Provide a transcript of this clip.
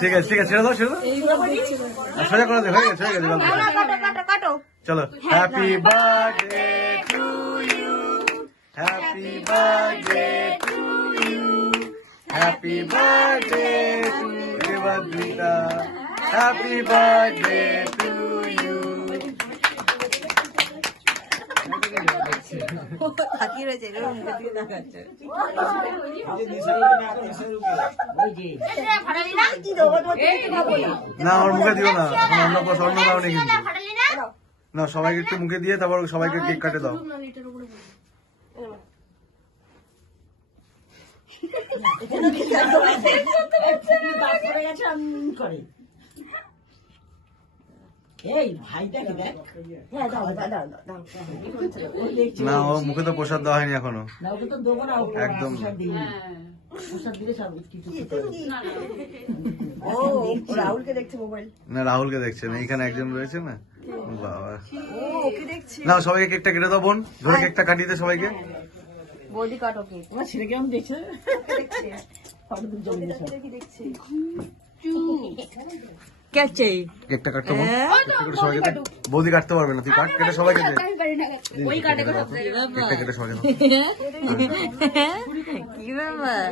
ঠিক আছে ঠিক আছে ছেড়ে দাও ছেড়ে দাও সোজা করে দে হয়ে গেছে চলো happy birthday to you happy birthday to you happy birthday to Debadrita happy birthday to you না আমার মুখে দিও না অন্য অন্য কারণে কিন্তু না সবাইকে একটু মুখে দিয়ে তারপর সবাইকে কেক কাটে দাও না ও মুখে তো প্রসাদ দেওয়া হয়নি এখনো একদম না রাহুলকে দেখছে না এখানে একজন রয়েছে না বাবা না সবাইকে কেকটা কেটে দাও বোন ধরে কেকটা কাটিয়ে দে সবাইকে বৌদি কাটো কেক আমার ছেলে কেমন দেখছে কেকটা কাটতে বোন সবাইকে দে বৌদি কাটতে পারবে না তুই কাট কেটে সবাইকে দে কেকটা কেটে সবাইকে কি ব্যাপার